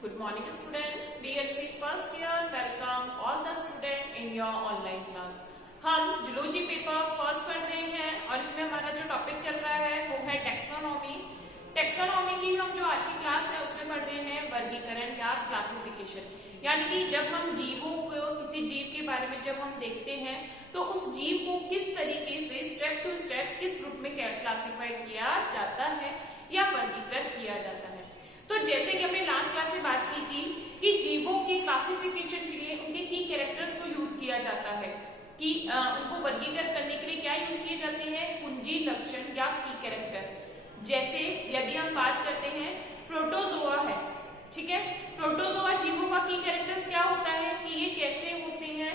Good morning student, BSc first year, welcome all the student in your online class। हम zoology paper first पढ़ रहे हैं और इसमें हमारा जो टॉपिक चल रहा है वो है टैक्सोनॉमी। टैक्सोनॉमी की हम जो आज की क्लास है उसमें पढ़ रहे हैं वर्गीकरण या क्लासिफिकेशन, यानी कि जब हम जीवों को किसी जीव के बारे में जब हम देखते हैं तो उस जीव को किस तरीके से स्टेप टू स्टेप किस ग्रुप में क्लासिफाइड किया जाता है या वर्गीकृत किया जाता है। तो जैसे कि हमने लास्ट क्लास में बात की थी कि जीवों के क्लासिफिकेशन के लिए उनके की कैरेक्टर्स को यूज किया जाता है कि उनको वर्गीकृत करने के लिए क्या यूज किए जाते हैं, कुंजी लक्षण या की कैरेक्टर। जैसे यदि हम बात करते हैं प्रोटोजोआ है, ठीक है, प्रोटोजोआ जीवों का की कैरेक्टर्स क्या होता है कि ये कैसे होते हैं,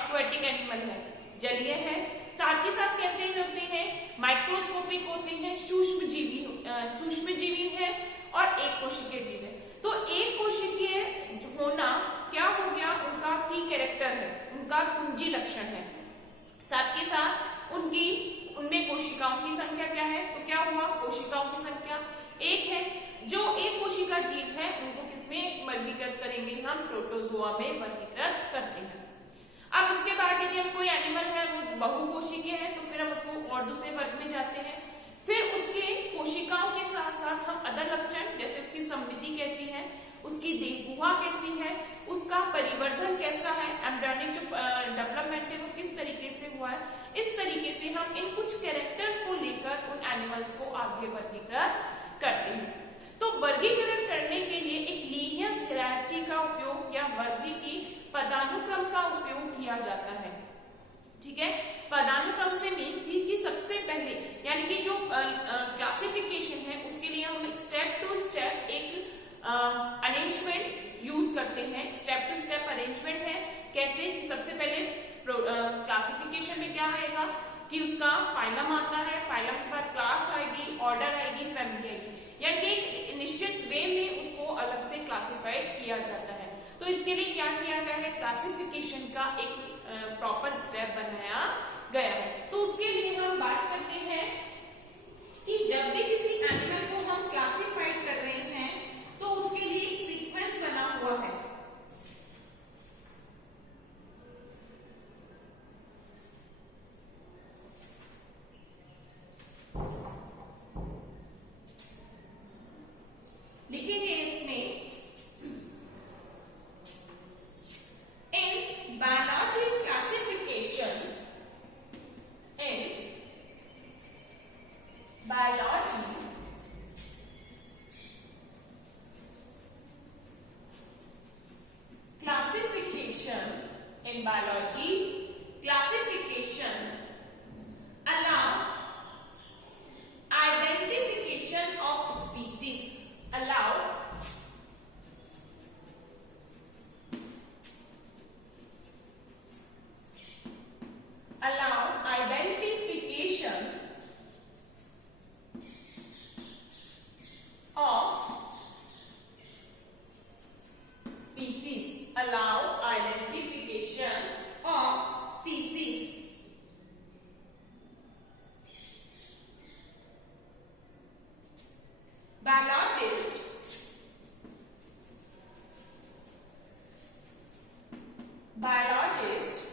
एक्वेटिक एनिमल है, जलीय है, साथ के साथ कैसे होते हैं, माइक्रोस्कोपिक होते हैं, सूक्ष्म जीवी है और एक कोशिकीय जीव है। तो एक कोशिकीय होना क्या हो गया, उनका की कैरेक्टर है, उनका कुंजी लक्षण है। साथ के साथ उनमें कोशिकाओं की संख्या क्या है, तो क्या हुआ, कोशिकाओं की संख्या एक है। जो एक कोशिका जीव है उनको किसमें वर्गीकृत करेंगे, हम प्रोटोजोआ में वर्गीकृत करते हैं। अब इसके बाद यदि हम कोई एनिमल है वो बहुकोशिकीय है तो फिर हम उसको और दूसरे वर्ग में जाते हैं। फिर उसके कोशिकाओं के साथ साथ हम अदर लक्षण जैसे उसकी समृद्धि कैसी है, उसकी देहगुहा कैसी है, उसका परिवर्धन कैसा है, एम्ब्रियोनिक जो डेवलपमेंट है वो किस तरीके से हुआ है, इस तरीके से हम इन कुछ कैरेक्टर्स को लेकर उन एनिमल्स को आगे वर्गीकृत करते हैं। तो वर्गीकरण करने के लिए एक लीनियर हायरार्की का उपयोग या वर्गी की पदानुक्रम का उपयोग किया जाता है, ठीक है। पदानुक्रम से मीन्स कि सबसे पहले यानी कि जो क्लासिफिकेशन है उसके लिए हम स्टेप टू स्टेप एक अरेंजमेंट यूज करते हैं। स्टेप टू स्टेप अरेंजमेंट है कैसे, सबसे पहले क्लासिफिकेशन में क्या आएगा कि उसका फाइलम आता है, फाइलम के बाद क्लास आएगी, ऑर्डर आएगी, फैमिली आएगी, यानी कि एक निश्चित वे में उसको अलग से क्लासिफाइड किया जाता है। तो इसके लिए क्या किया गया है, क्लासिफिकेशन का एक प्रॉपर स्टेप बनाया गया है। तो उसके लिए हम बात करते हैं कि जब भी किसी एनिमल को हम क्लासिफाइड कर रहे हैं तो उसके लिए एक सीक्वेंस बना हुआ है। लिखेंगे इसमें in biology classification, in biology classification, in biology classification allow identification of species, allow identification of species, allow identification of species। Biologist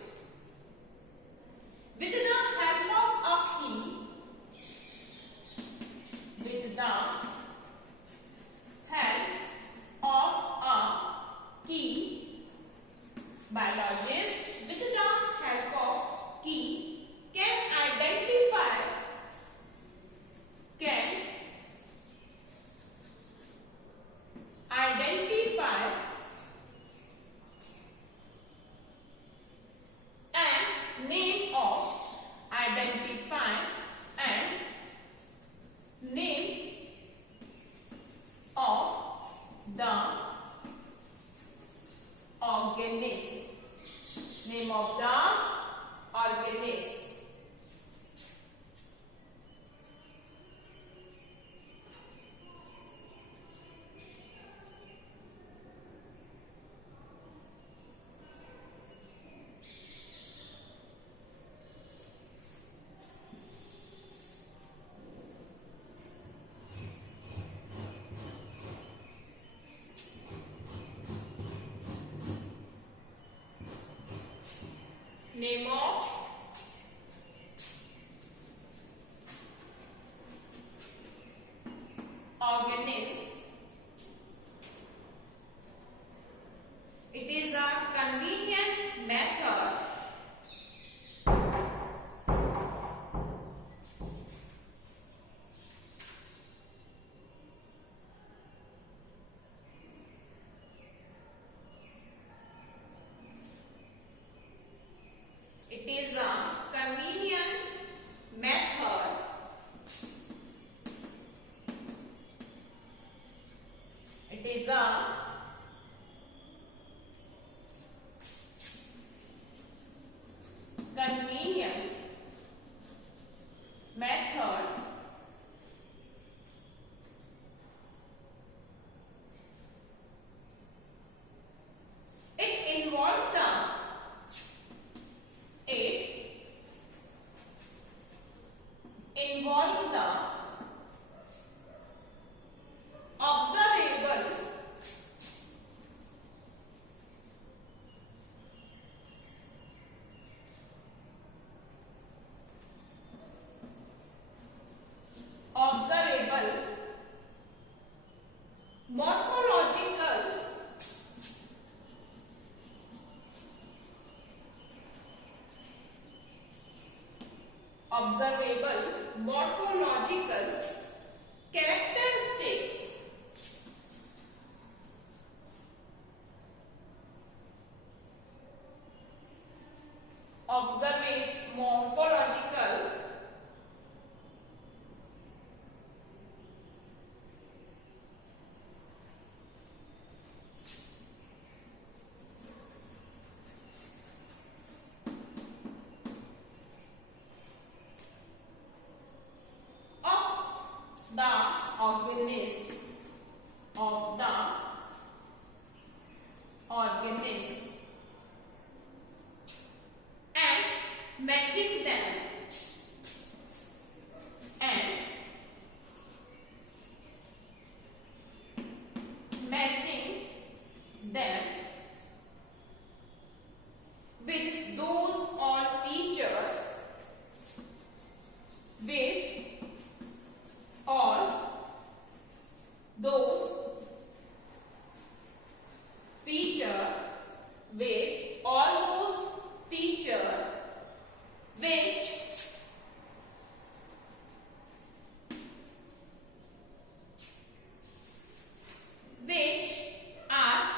with the help of a key, with the help of a key, biologist with the help of key can identify and name organism. It is a convenient method It is a convenient method It is a convenient method it involves the observable morphological characteristics morphological of the organism and matching them with those all features with all those feature which are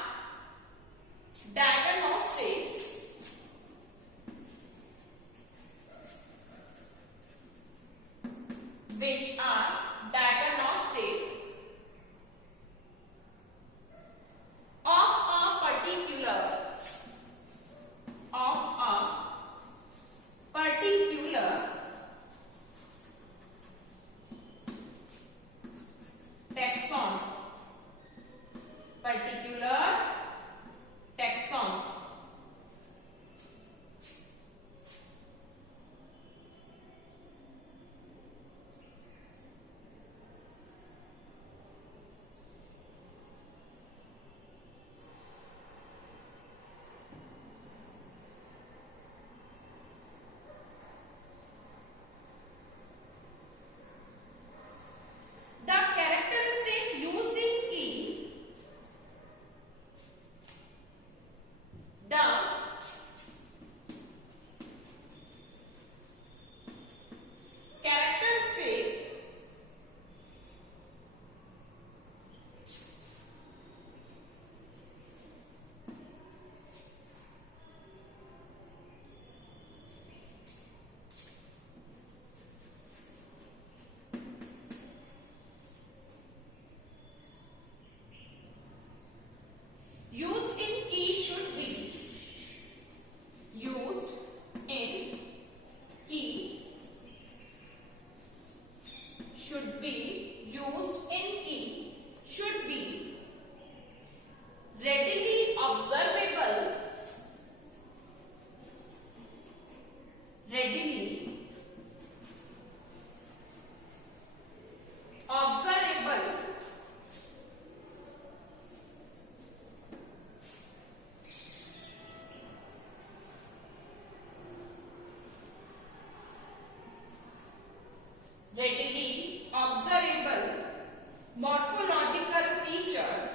morphological feature,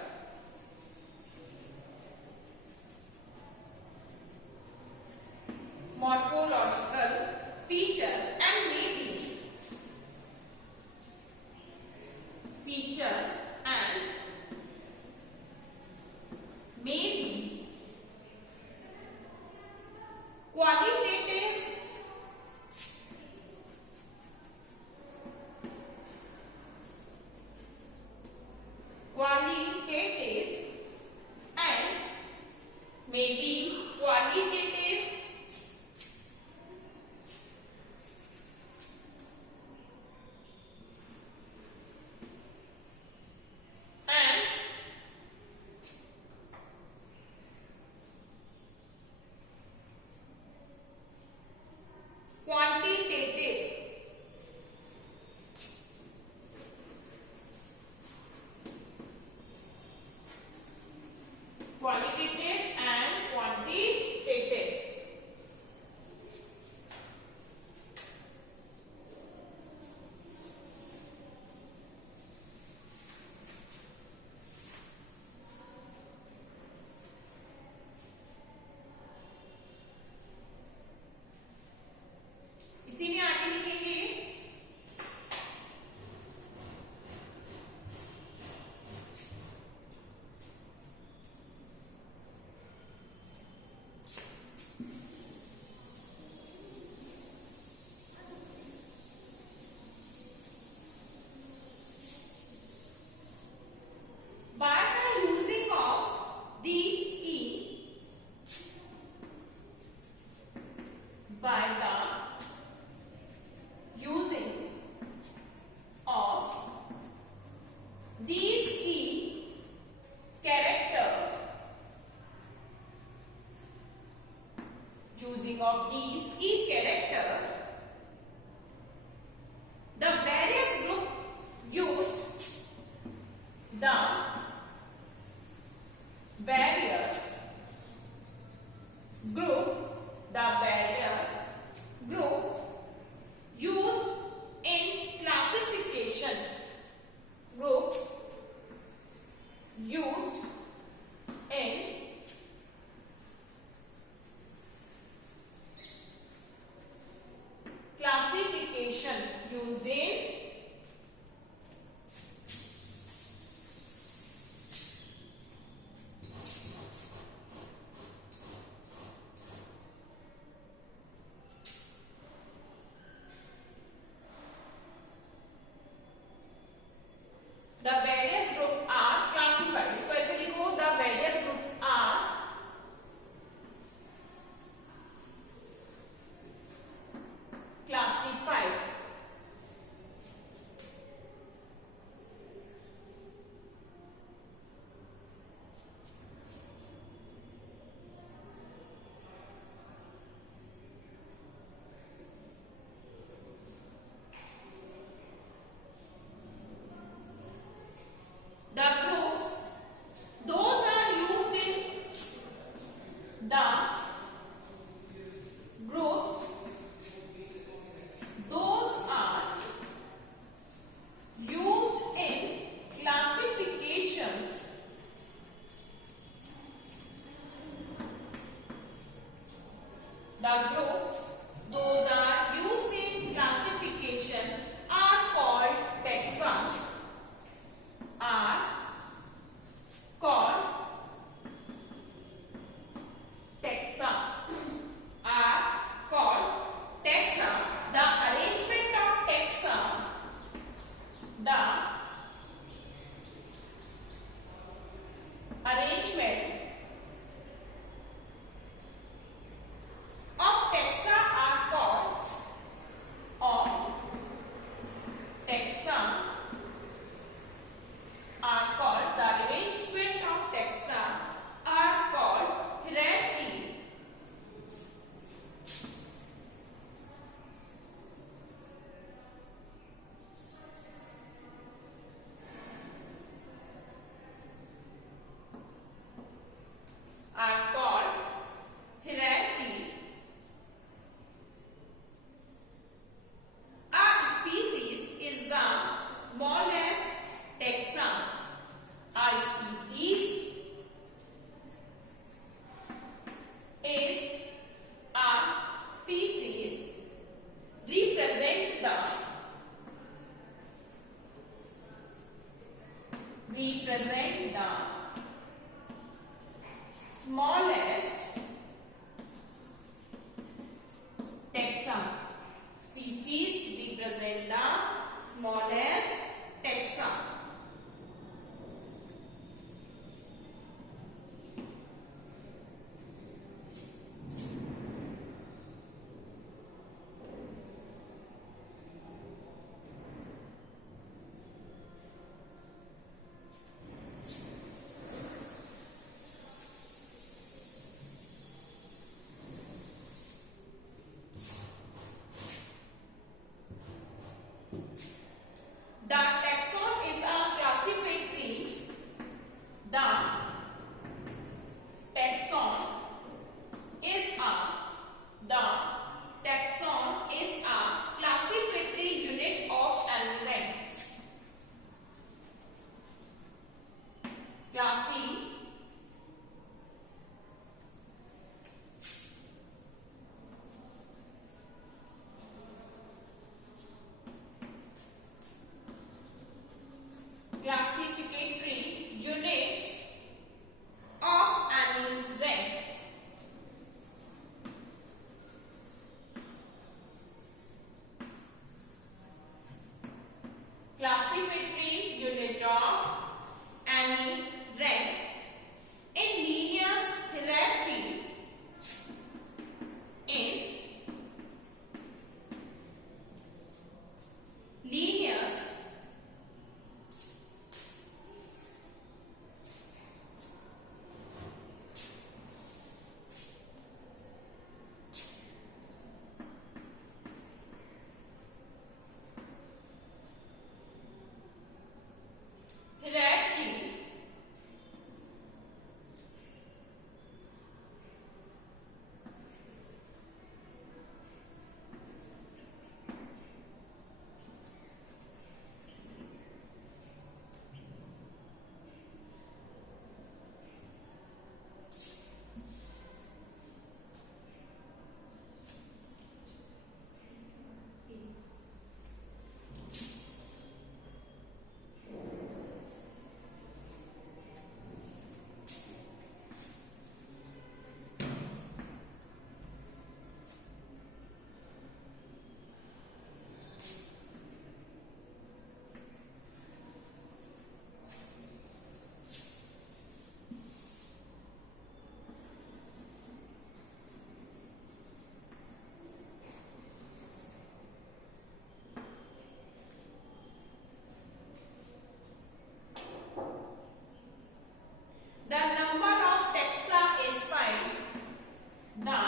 and maybe qualitative and maybe qualitative and quantitative. Qualitative and quantitative. इसी में आगे लिखेंगे by the using of these key, by the using of these key character, using of these key character, the various group used, the various group, used in classification, group used in classification, used in the various groups are classified. इसको ऐसे लिखो, the various groups are classified. The groups, those are used in the groups, those are used in classification, the groups, those are used in classification are called taxa, are called taxa, are called taxa. The arrangement of taxa, the arrangement of taxa are called of taxa are called, the arrangement of taxa are called hierarchy. represent the smallest taxon. Species represent the smallest taxon. The taxon is a classificatory. The taxon is a classificatory unit of animal rank. Classificatory unit of animal rank. Classificatory unit of animal rank in linear hierarchy. In linear hierarchy The number of taxa is 5. The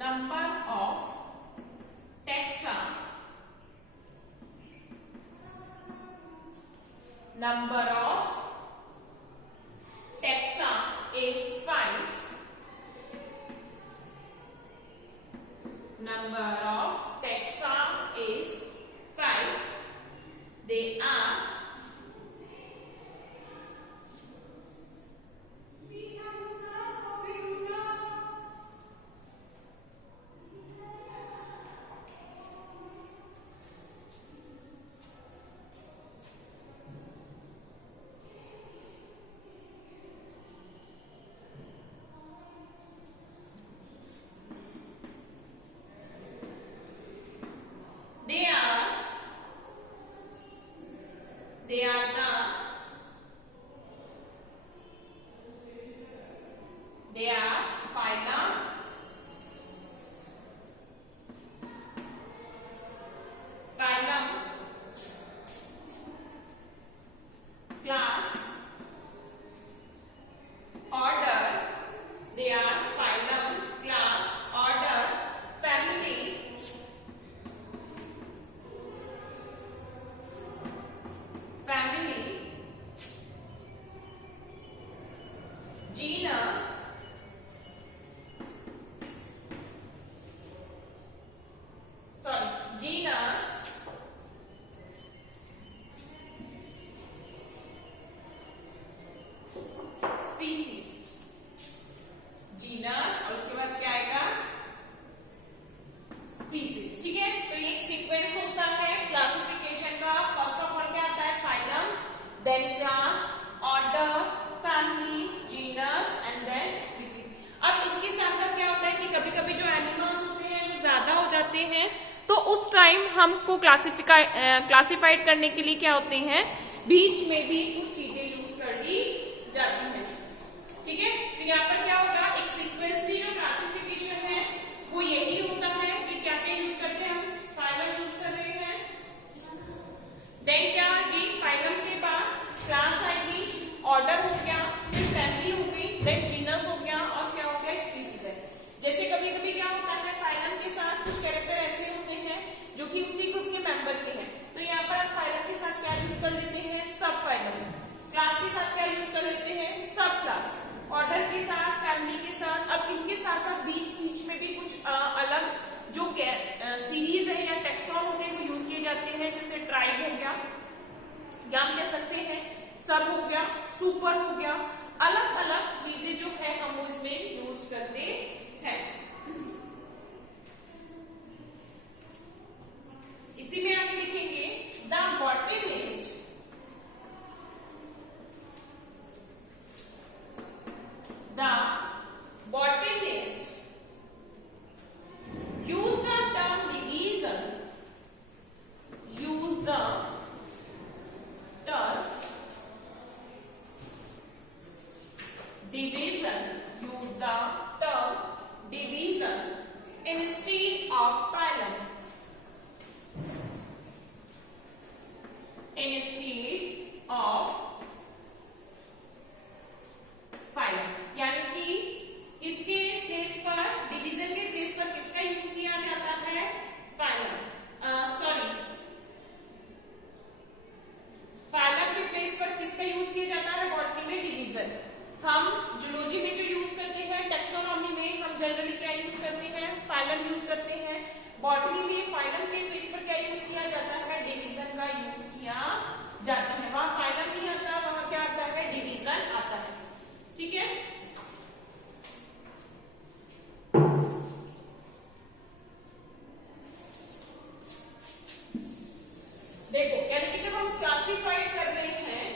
number of taxa is 5. Number of taxa is 5. They are They are phylum, class, order. They are phylum, class, order, family. हमको क्लासिफाइड करने के लिए क्या होते हैं, बीच में भी कुछ चीजें यूज कर दी जाती हैं। ठीक है, तो यहाँ पर क्या होगा, एक सीक्वेंसली जो क्लासिफिकेशन है वो यही होता है कि क्या क्या यूज करते हैं, हम फाइलम यूज कर रहे हैं। देन क्या आएगी, फाइलम के बाद क्लास आएगी, ऑर्डर हो गया, फिर फैमिली हो गई, देन जीनस हो गया, और क्या हो गया, स्पीसीज है। जैसे कभी कभी क्या होता है, फाइलम के साथ कुछ कैरेक्टर ऐसे होते हैं जो कि उसी ग्रुप के मेंबर के हैं, तो यहाँ पर आप फाइलम के साथ क्या यूज कर लेते हैं, सब फाइलम। क्लास के साथ क्या यूज कर लेते हैं, सब क्लास। ऑर्डर के साथ, फैमिली के साथ। अब इनके साथ साथ बीच बीच में भी कुछ अलग जो सीरीज है या टेक्सॉन होते हैं वो यूज किए जाते हैं, जैसे ट्राइब हो गया, या हम कह सकते हैं सब हो गया, सुपर हो गया, अलग अलग चीजें जो है हम वो इसमें यूज करते हैं। इसी में आगे लिखेंगे the botanist use the term division, use the term division, use the term division instead of phylum, instead of phylum, यानी कि इसके प्लेस पर, डिवीजन के प्लेस पर किसका यूज किया जाता है, फाइलम। सॉरी, फाइलम के प्लेस पर किसका यूज किया जाता है, बॉटनी में डिवीजन। हम जूलॉजी में जो यूज करते हैं, टेक्सोनॉमी में हम जनरली क्या यूज करते हैं, फाइलम यूज करते हैं। बॉटनी में फाइलम के प्लेस पर क्या यूज किया जाता है, डिवीजन का यूज किया जाता है। वहां फाइलम नहीं आता, वहां क्या आता है, डिवीजन आता है। ठीक है, देखो, यानी कि जब हम क्लासिफाइड कर रहे हैं,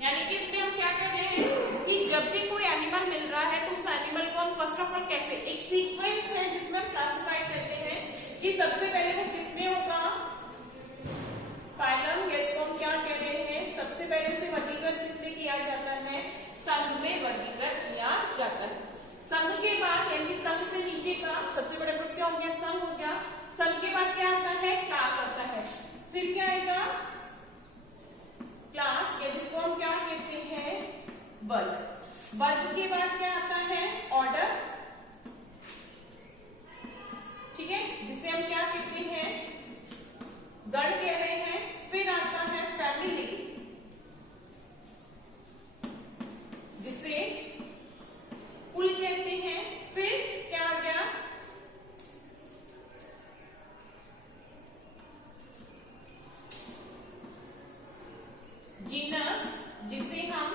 यानी कि इसमें हम क्या कर रहे हैं कि जब भी कोई एनिमल मिल रहा है तो उस एनिमल को हम फर्स्ट ऑफ ऑल कैसे, एक सीक्वेंस है जिसमें हम क्लासिफाइड करते हैं कि सबसे पहले वो किसमें होगा, फाइलम। इसको हम क्या कह रहे हैं, सबसे पहले उसे वर्गीकृत किसमें किया जाता है, संघ में वर्गीकृत किया जाता है। संघ के बाद, यानी संघ से नीचे का सबसे बड़ा ग्रुप क्या हो गया, संघ हो गया। संघ के बाद क्या आता है, क्लास आता है। फिर क्या आएगा, क्लास, या जिसको हम क्या कहते हैं, वर्ग। वर्ग के बाद क्या आता है, ऑर्डर। ठीक है, जिसे हम क्या कहते हैं, गण कह रहे हैं। फिर आता है फैमिली, जिसे कुल कहते हैं। फिर क्या आ गया, जीनस, जिसे हम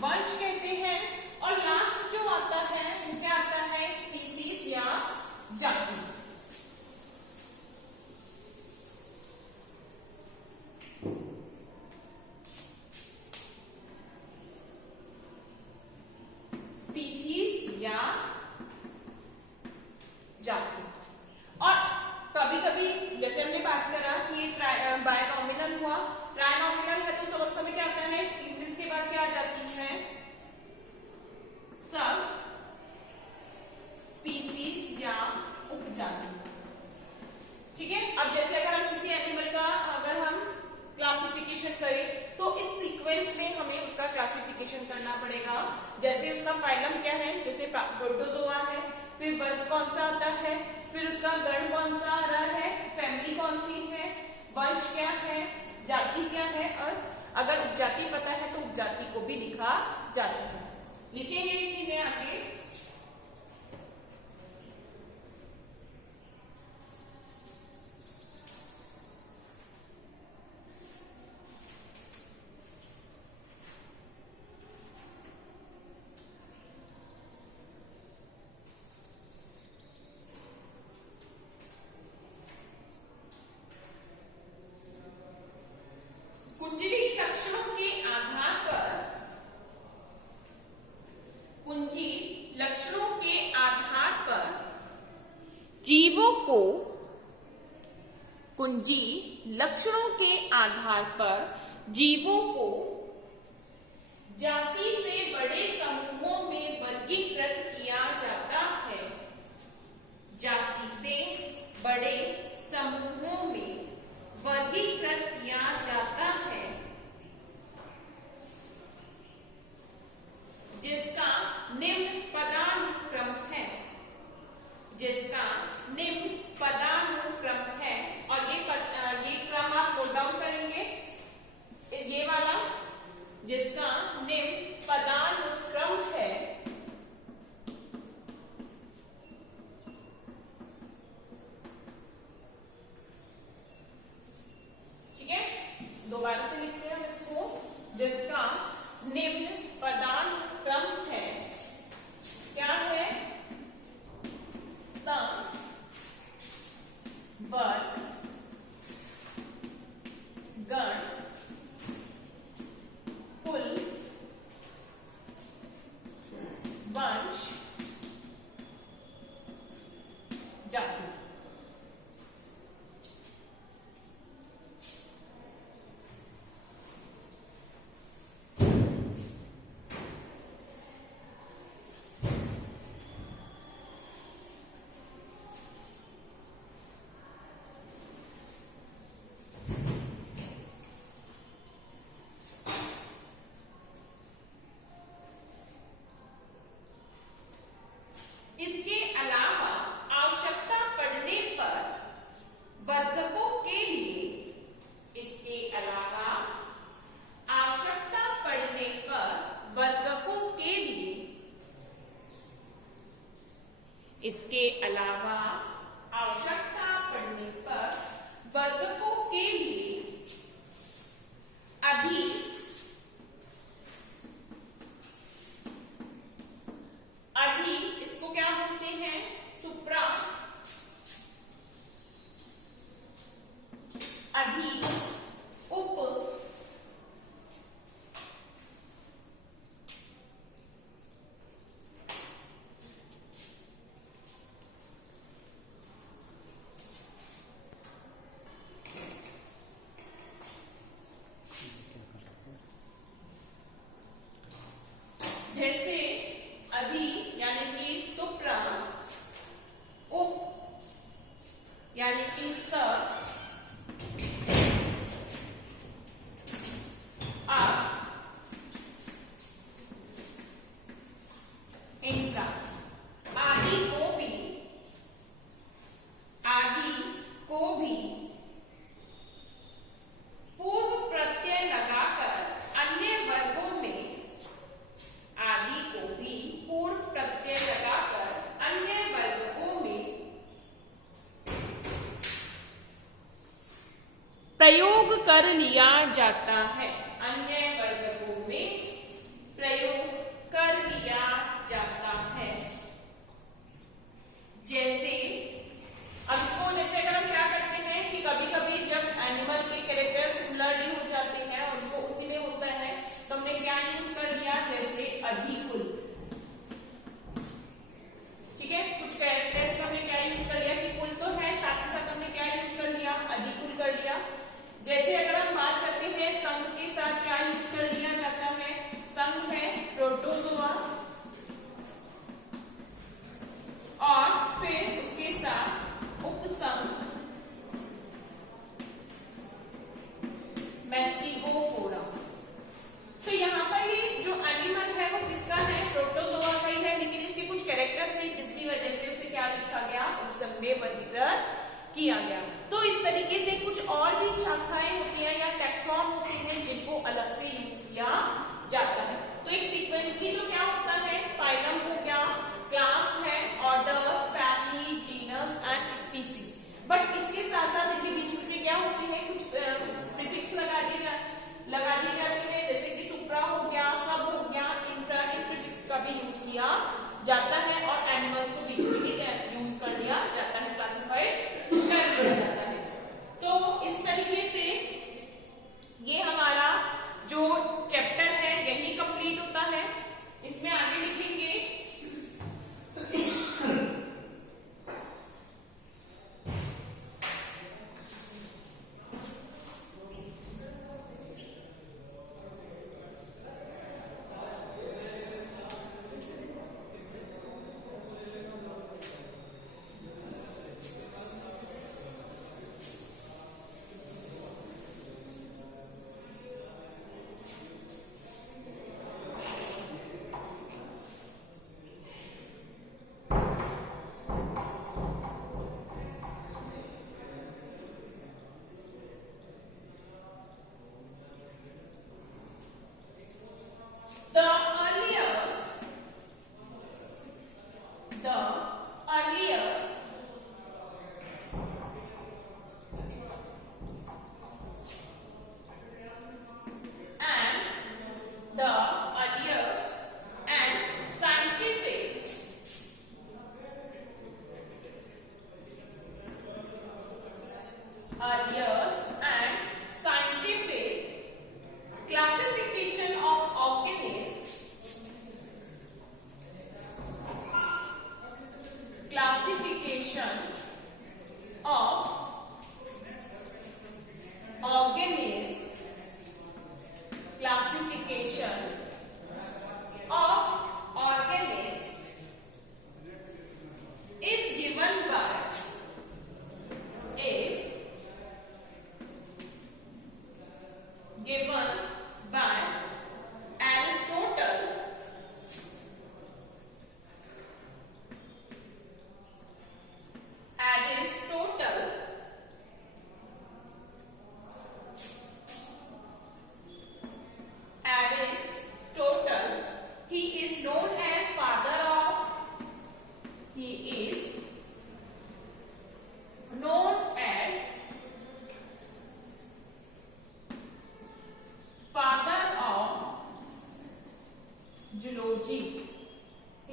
वंश कहते हैं। और लास्ट जो आता है वो क्या आता है, स्पीसीज या जाति। स्पीसीज या जाति। और कभी कभी जैसे हमने बात करा कि ये बायनॉमिनल हुआ, ट्राइनॉमिनल है तो सब अवस्था में क्या आता है, स्पीसीज के बाद क्या आ जाती है, सब स्पीसीज या उपजाति। ठीक है, अब जैसे अगर हम किसी एनिमल का अगर हम क्लासिफिकेशन करें तो इस सीक्वेंस में हमें उसका क्लासिफिकेशन करना पड़ेगा। जैसे उसका फाइलम क्या है, जैसे प्रोटोजोआ है, फिर वर्ग कौन सा आता है, फिर उसका गण कौन सा आ रहा है, फैमिली कौन सी है, वंश क्या है, जाति क्या है, और अगर उपजाति पता है तो उपजाति को भी लिखा जाता है। लिखेंगे इसी में आगे, कुंडली लक्षणों के आधार पर लक्षणों के आधार पर जीवों को कुंजी लक्षणों के आधार पर जीवों को जाति से बड़े समूहों में वर्गीकृत किया जाता है। जाति से बड़े समूहों में वर्गीकृत किया जाता है, जिसका निम्न पदानुक्रम है। जिसका निम्न पदानुक्रम है। और ये क्रम आप नोट डाउन करेंगे, ये वाला, जिसका निम्न पदानुक्रम है। ठीक है, दोबारा से लिखते हैं इसको। जिसका निम्न पदानुक्रम है। क्या है? सम, वर्ग, गण, कुल, वंश, जाति। इसके अलावा आवश्यकता पड़ने पर वर्गकों के लिए, इसके अलावा आवश्यकता पड़ने पर वर्गकों के लिए, इसके अलावा आवश्यकता पड़ने पर वर्गकों के लिए अधिक इसको क्या बोलते हैं? सुप्रा अधिक, उप, जैसे अधि यानी कि सुप्रा, उप यानी कि सब, इंफ्रा आदि को भी पूर्व प्रत्यय लगाकर अन्य वर्गों में, आदि को भी पूर्व प्रत्यय लगाकर अन्य वर्गों में प्रयोग कर लिया जाता है। अन्य वर्गों में प्रयोग कर लिया जाता है। जैसे अब इसको, जैसे अगर हम क्या करते हैं कि कभी कभी जब एनिमल के कैरेक्टर सिमिलरली हो जाते हैं और उसको उसी में होता है, तो हमने क्या यूज कर लिया? जैसे अधिकुल। ठीक है, कुछ कैरेक्टर्स हमने क्या यूज कर लिया कि कुल तो है, साथ ही साथ हमने क्या यूज कर लिया? अधिकुल कर लिया। जैसे अगर हम बात करते हैं संघ के साथ क्या यूज कर लिया जाता है? संघ है प्रोटोजोआ, और फिर उसके साथ उपसंघ मैस्टिगोफोरा। तो यहाँ पर ये जो एनिमल है वो किसका है? प्रोटोजोआ का ही है, लेकिन इसके कुछ कैरेक्टर थे जिसकी वजह से उसे क्या लिखा गया? उपसंघ में वर्गीकृत किया गया। तो इस तरीके से कुछ और भी शाखाएं होती हैं या टैक्सॉन होते हैं जिनको अलग से यूज किया जाता है। तो एक सीक्वेंस की तो क्या होता है? फाइलम हो गया, क्लास है, order, family, genus and species. But इसके साथ साथ इनके बीच में क्या होते हैं? कुछ प्रीफिक्स लगा दिए जाते हैं, जैसे कि सुप्रा हो गया, सब हो गया, इंफ्रा, इन प्रीफिक्स का भी यूज किया जाता है और एनिमल्स को बीच में यूज कर लिया जाता है, क्लासिफाइड कर दिया जाता है। तो इस तरीके से ये हमारा जो चैप्टर है यही कंप्लीट होता है। इसमें आगे लिखेंगे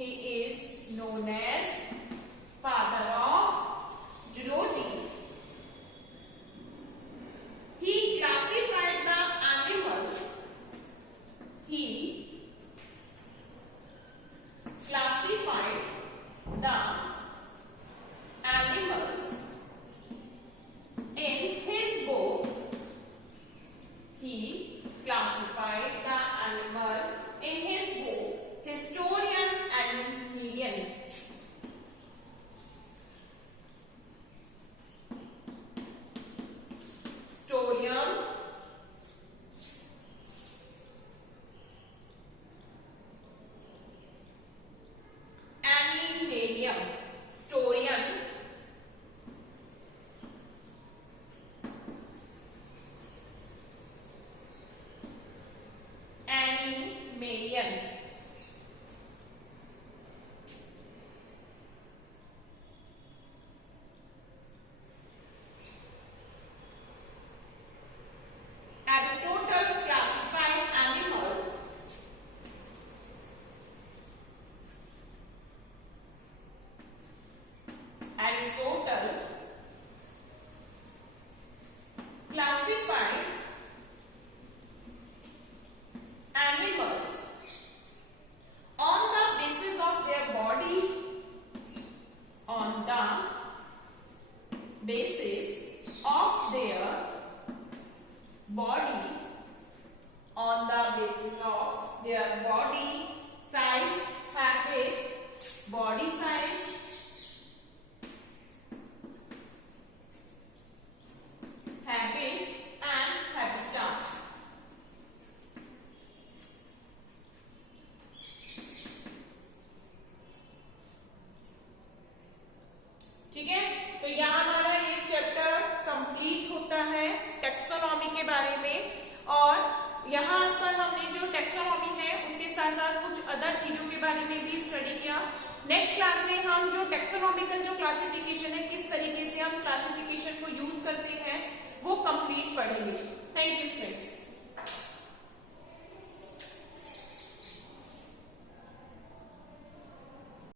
He is known as father of zoology. He classified the animals. He classified the animals in his book. He classified the animal in his book, Historian Animalium. Historian Animalium. Historian Animalium. Aristotle classified animal Aristotle classified animals on the basis of their body, on the basis of their body, on the basis of their body size, habit, body size, habit and habitat. ठीक है, तो यहाँ हमारा ये chapter complete होता है टेक्सोनॉमी के बारे में। और यहाँ पर हमने जो टेक्सोनॉमी है उसके साथ साथ कुछ अदर चीजों के बारे में भी स्टडी किया। नेक्स्ट क्लास में हम जो टेक्सोनॉमिकल जो क्लासिफिकेशन है, किस तरीके से हम क्लासिफिकेशन को यूज करते हैं, वो कंप्लीट पढ़ेंगे। Thank you friends.